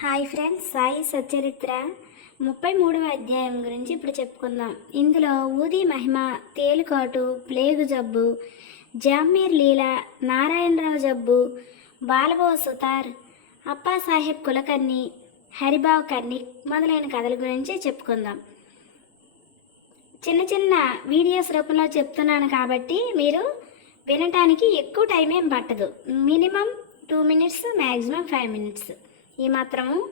Hi friends Sai Satcharitra ముప్పై మూడవ అధ్యాయం గురించి ఇప్పుడు చెప్పుకుందాం. ఇందులో ఊది మహిమ తేలికాటు ప్లేగు జబ్బు జామీర్ లీల నారాయణరావు జబ్బు బాలబో సుతార్ అప్పా సాహెబ్ కులకర్ణి హరిబావ్ కర్ణిక్ మొదలైన కథల గురించి చెప్పుకుందాం. చిన్న చిన్న వీడియోస్ రూపంలో చెప్తున్నాను కాబట్టి మీరు వినటానికి ఎక్కువ టైం ఏం పట్టదు. Minimum two minutes maximum five minutes. ఈ మాత్రము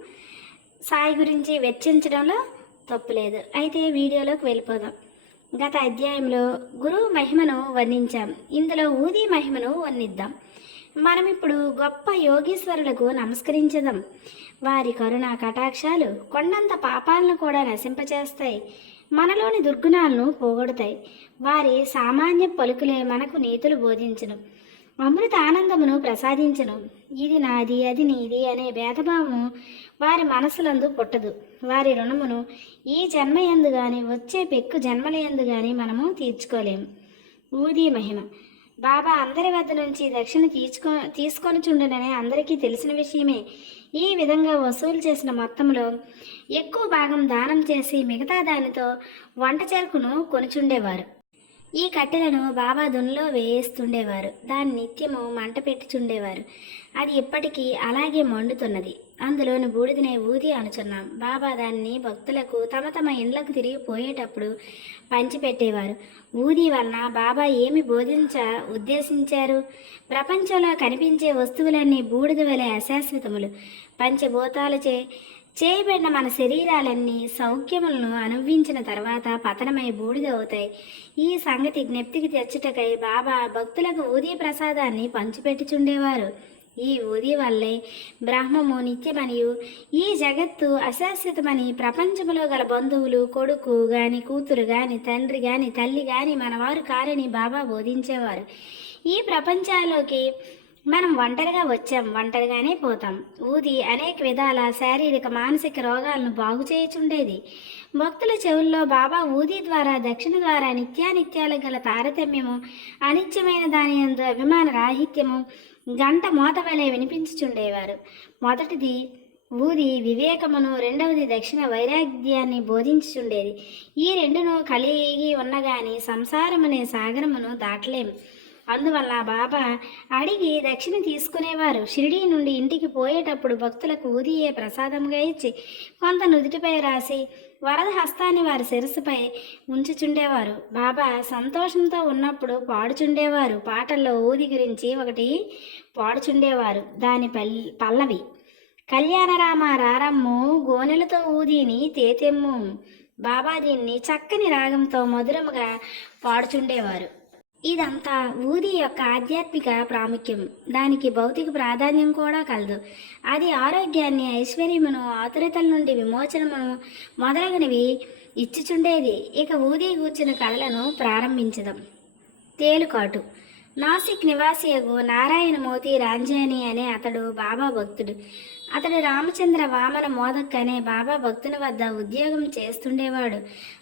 సాయి గురించి వెచ్చించడంలో తప్పులేదు. అయితే వీడియోలోకి వెళ్ళిపోదాం. గత అధ్యాయంలో గురువు మహిమను వర్ణించాం. ఇందులో ఊది మహిమను వర్ణిద్దాం. మనం ఇప్పుడు గొప్ప యోగీశ్వరులకు నమస్కరించదాం. వారి కరుణ కటాక్షాలు కొండంత పాపాలను కూడా నశింపచేస్తాయి. మనలోని దుర్గుణాలను పోగొడతాయి. వారి సామాన్య పలుకులే మనకు నీతులు బోధించను. అమృత ఆనందమును ప్రసాదించను. ఇది నాది అది నీది అనే భేదభావము వారి మనసులందు పుట్టదు. వారి రుణమును ఈ జన్మయందు గాని వచ్చే పెక్కు జన్మలయందు గాని మనము తీర్చుకోలేము ఊది మహిమ. బాబా అందరి వద్ద నుంచి దక్షిణ తీర్చుకో తీసుకొని చుండనని అందరికీ తెలిసిన విషయమే. ఈ విధంగా వసూలు చేసిన మొత్తంలో ఎక్కువ భాగం దానం చేసి మిగతా దానితో వంట చెరుకును కొనుచుండేవారు. ఈ కట్టెలను బాబా దున్లో వేయిస్తుండేవారు దాన్ని నిత్యము మంట పెట్టుచుండేవారు. అది ఇప్పటికీ అలాగే మండుతున్నది. అందులోని బూడిదనే ఊది అనుచున్నాం. బాబా దాన్ని భక్తులకు తమ తమ ఇండ్లకు తిరిగి పోయేటప్పుడు పంచిపెట్టేవారు. ఊది వలన బాబా ఏమి బోధించ ఉద్దేశించారు? ప్రపంచంలో కనిపించే వస్తువులన్నీ బూడిద వలె అశాశ్వతములు. పంచభూతాలచే చేయబడిన మన శరీరాలన్నీ సౌఖ్యములను అనుభవించిన తర్వాత పతనమై బూడిద అవుతాయి. ఈ సంగతి జ్ఞప్తికి తెచ్చుటకై బాబా భక్తులకు ఊదయ ప్రసాదాన్ని పంచిపెట్టుచుండేవారు. ఈ ఊది వల్లే బ్రహ్మము నిత్యమనియు ఈ జగత్తు అశాశ్వతమని ప్రపంచములో గల బంధువులు కొడుకు గాని కూతురు గాని తండ్రి గాని తల్లి గాని మనవారు కారని బాబా బోధించేవారు. ఈ ప్రపంచాల్లోకి మనం ఒంటరిగా వచ్చాం ఒంటరిగానే పోతాం. ఊది అనేక విధాల శారీరక మానసిక రోగాలను బాగు చేయుచుండేది. భక్తుల చెవుల్లో బాబా ఊది ద్వారా దక్షిణ ద్వారా నిత్యానిత్యాలు గల తారతమ్యము అనిత్యమైన దాని ఎందు అభిమాన రాహిత్యము గంట మోత వలె వినిపించుచుండేవారు. మొదటిది ఊది వివేకమును రెండవది దక్షిణ వైరాగ్యాన్ని బోధించుచుండేది. ఈ రెండును కలిగి ఉన్నగాని సంసారమనే సాగరమును దాటలేము అందువల్ల బాబా అడిగి దక్షిణ తీసుకునేవారు. షిరిడీ నుండి ఇంటికి పోయేటప్పుడు భక్తులకు ఊదియే ప్రసాదముగా ఇచ్చి కొంత నుదుటిపై రాసి వరద హస్తాన్ని వారి శిరస్సుపై ఉంచుచుండేవారు. బాబా సంతోషంతో ఉన్నప్పుడు పాడుచుండేవారు. పాటల్లో ఊది గురించి ఒకటి పాడుచుండేవారు. దాని పల్ పల్లవి కళ్యాణరామ రారమ్ము గోనెలతో ఊదిని తేతెమ్ము బాబా దీన్ని చక్కని రాగంతో మధురముగా పాడుచుండేవారు. ఇదంతా ఊది యొక్క ఆధ్యాత్మిక ప్రాముఖ్యం. దానికి భౌతిక ప్రాధాన్యం కూడా కలదు. అది ఆరోగ్యాన్ని ఐశ్వర్యమును ఆతురతల నుండి విమోచనమును మొదలగునవి ఇచ్చుచుండేది. ఇక ఊది కూర్చున్న కళలను ప్రారంభించదాం. తేలుకాటు. నాసిక్ నివాసియగు నారాయణ మోతి రాంజాని అనే అతడు బాబా భక్తుడు. అతడు రామచంద్ర వామన మోదక్ అనే బాబా భక్తుని వద్ద ఉద్యోగం చేస్తుండేవాడు.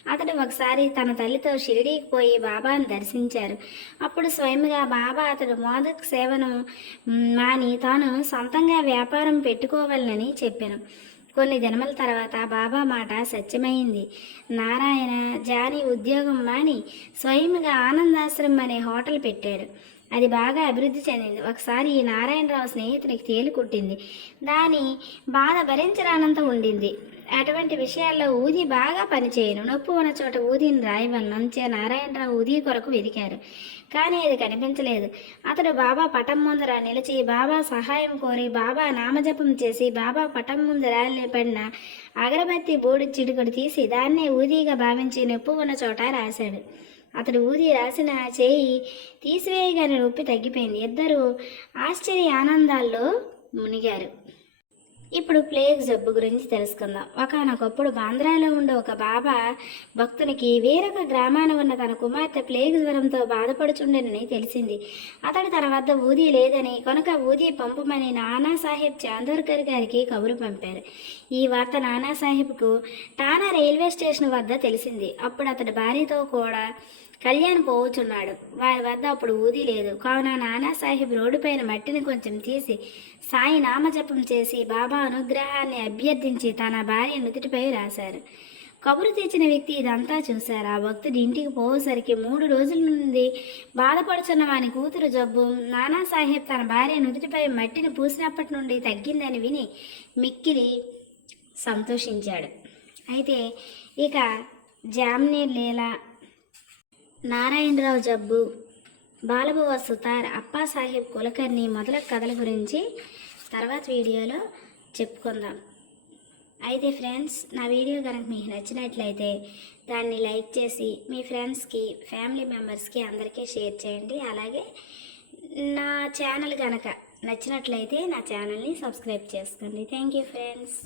అతడు ఒకసారి తన తల్లితో షిరిడీకి పోయి బాబాను దర్శించారు. అప్పుడు స్వయంగా బాబా అతడు మోదక్ సేవను మాని తాను సొంతంగా వ్యాపారం పెట్టుకోవాలని చెప్పాను. కొన్ని దినముల తర్వాత బాబా మాట సత్యమైంది. నారాయణ జానీ ఉద్యోగం మాని స్వయంగా ఆనందాశ్రమం అనే హోటల్ పెట్టాడు. అది బాగా అభివృద్ధి చెందింది. ఒకసారి ఈ నారాయణరావు స్నేహితునికి తేలి కుట్టింది. దాని బాధ భరించరానంత ఉండింది. అటువంటి విషయాల్లో ఊది బాగా పనిచేయను. నొప్పి ఉన్న చోట ఊదిని రాయవల్లంచే నారాయణరావు ఊది కొరకు వెదికారు కానీ అది కనిపించలేదు. అతడు బాబా పటం ముందర నిలిచి బాబా సహాయం కోరి బాబా నామజపం చేసి బాబా పటం ముందర పడిన అగరబత్తి బోడి చిడుకుడు తీసి దాన్నే ఊదిగా భావించి నొప్పి ఉన్న చోట రాశాడు. అతడు ఊది రాసిన చేయి తీసివేయగానే నొప్పి తగ్గిపోయింది. ఇద్దరు ఆశ్చర్య ఆనందాల్లో మునిగారు. ఇప్పుడు ప్లేగ్ జబ్బు గురించి తెలుసుకుందాం. ఒకనొకప్పుడు బాంద్రాలో ఉండే ఒక బాబా భక్తునికి వేరొక గ్రామాన ఉన్న తన కుమార్తె ప్లేగ్ జ్వరంతో బాధపడుచుండేనని తెలిసింది. అతడు తన వద్ద ఊదీ లేదని కనుక ఊది పంపమని నానాసాహెబ్ చాందోర్కర్ గారికి కబురు పంపారు. ఈ వార్త నానాసాహెబ్కు టానా రైల్వే స్టేషన్ వద్ద తెలిసింది. అప్పుడు అతడి భార్యతో కూడా కళ్యాణ్ పోవుచున్నాడు. వారి వద్ద అప్పుడు ఊది లేదు. కావున నానాసాహెబ్ రోడ్డుపైన మట్టిని కొంచెం తీసి సాయి నామజపం చేసి బాబా అనుగ్రహాన్ని అభ్యర్థించి తన భార్య నుదుటిపై రాశారు. కబురు తెచ్చిన వ్యక్తి ఇదంతా చూశారు. ఆ భక్తుడు ఇంటికి పోయేసరికి మూడు రోజుల నుండి బాధపడుచున్న వాని కూతురు జబ్బు. నానాసాహెబ్ తన భార్య నుదుటిపై మట్టిని పూసినప్పటి నుండి తగ్గిందని విని మిక్కిలి సంతోషించాడు. అయితే ఇక జామ్నీ లీలా నారాయణరావు జబ్బు. బాలబువ సుతార్ అప్పాసాహెబ్ కులకర్ణి మొదల కథల గురించి తర్వాత వీడియోలో చెప్పుకుందాం. అయితే ఫ్రెండ్స్ నా వీడియో కనుక మీకు నచ్చినట్లయితే దాన్ని లైక్ చేసి మీ ఫ్రెండ్స్కి ఫ్యామిలీ మెంబర్స్కి అందరికీ షేర్ చేయండి. అలాగే నా ఛానల్ కనుక నచ్చినట్లయితే నా ఛానల్ని సబ్స్క్రైబ్ చేసుకోండి. Thank you friends.